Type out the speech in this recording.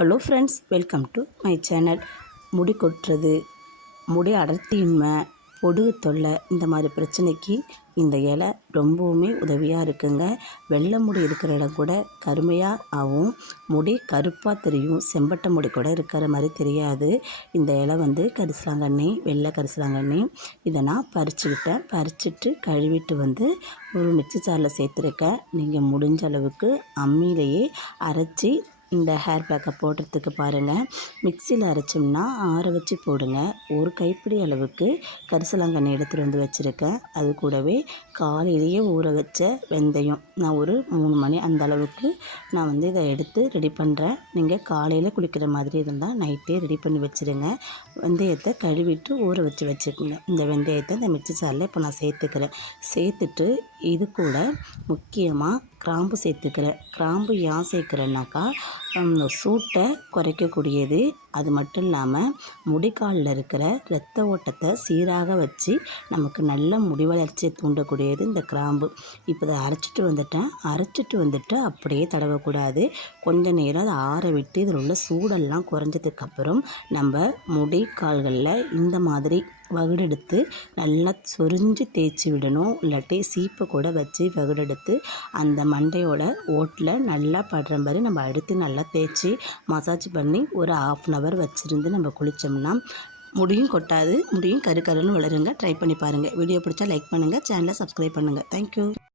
Hello friends, welcome to my channel. முடி கொட்டுறது, முடி அடர்த்தியின்மை, பொடுகு தொல்லை, இந்த மாதிரி பிரச்சனைக்கு இந்த இலை ரொம்பவுமே உதவியாக இருக்குங்க. வெள்ளை முடி இருக்கிற இடம் கூட கருமையாக ஆகும், முடி கருப்பாக தெரியும், செம்பட்டை முடி கூட இருக்கிற மாதிரி தெரியாது. இந்த இலை கரிசலாங்கண்ணி, வெள்ளை கரிசலாங்கண்ணி, இதை நான் பறிச்சுட்டு கழுவிட்டு ஒரு மிக்ஸி ஜாரில் சேர்த்துருக்கேன். நீங்கள் முடிஞ்ச அளவுக்கு அம்மியிலேயே அரைச்சி இந்த ஹேர் பேக்கை போடுறதுக்கு பாருங்கள். மிக்சியில் அரைச்சோம்னா ஆற வச்சு போடுங்க. ஒரு கைப்பிடி அளவுக்கு கரிசலாங்கண்ணி எடுத்துகிட்டு வச்சுருக்கேன். அது கூடவே காலையிலேயே ஊற வச்ச வெந்தயம், நான் ஒரு 3 மணி அந்த அளவுக்கு நான் இதை எடுத்து ரெடி பண்ணுறேன். நீங்கள் காலையில் குளிக்கிற மாதிரி இருந்தால் நைட்டே ரெடி பண்ணி வச்சுருங்க. வெந்தயத்தை கழுவிட்டு ஊற வச்சுக்கோங்க. இந்த வெந்தயத்தை இந்த மிக்ஸி ஜாரில் இப்போ நான் சேர்த்துட்டு இது கூட முக்கியமாக கிராம்பு சேர்த்துக்கிறேன். கிராம்பு ஏன் சேர்க்குறேன்னாக்கா சூட்டை குறைக்கக்கூடியது. அது மட்டும் இல்லாமல் முடிக்காலில் இருக்கிற இரத்த ஓட்டத்தை சீராக வச்சு நமக்கு நல்ல முடி வளர்ச்சியை தூண்டக்கூடியது இந்த கிராம்பு. இப்போ இதை அரைச்சிட்டு வந்துட்டு அப்படியே தடவக்கூடாது. கொஞ்ச நேரம் அதை ஆற விட்டு இதில் உள்ள சூடெல்லாம் குறைஞ்சதுக்கப்புறம் நம்ம முடி கால்களில் இந்த மாதிரி வகுடெடுத்து நல்லா சொரிஞ்சு தேய்ச்சி விடணும். இல்லாட்டி சீப்பை கூட வச்சு வகுடெடுத்து அந்த மண்டையோட ஓட்டில் நல்லா படுற மாதிரி நம்ம அடுத்து நல்லா தேய்ச்சி மசாஜ் பண்ணி ஒரு 1/2 hour வச்சுருந்து நம்ம குளித்தோம்னா முடியும் கொட்டாது, முடியும் கருன்னு வளருங்க. ட்ரை பண்ணி பாருங்கள். வீடியோ பிடிச்சா லைக் பண்ணுங்கள், சேனலை சப்ஸ்கிரைப் பண்ணுங்கள். தேங்க்யூ.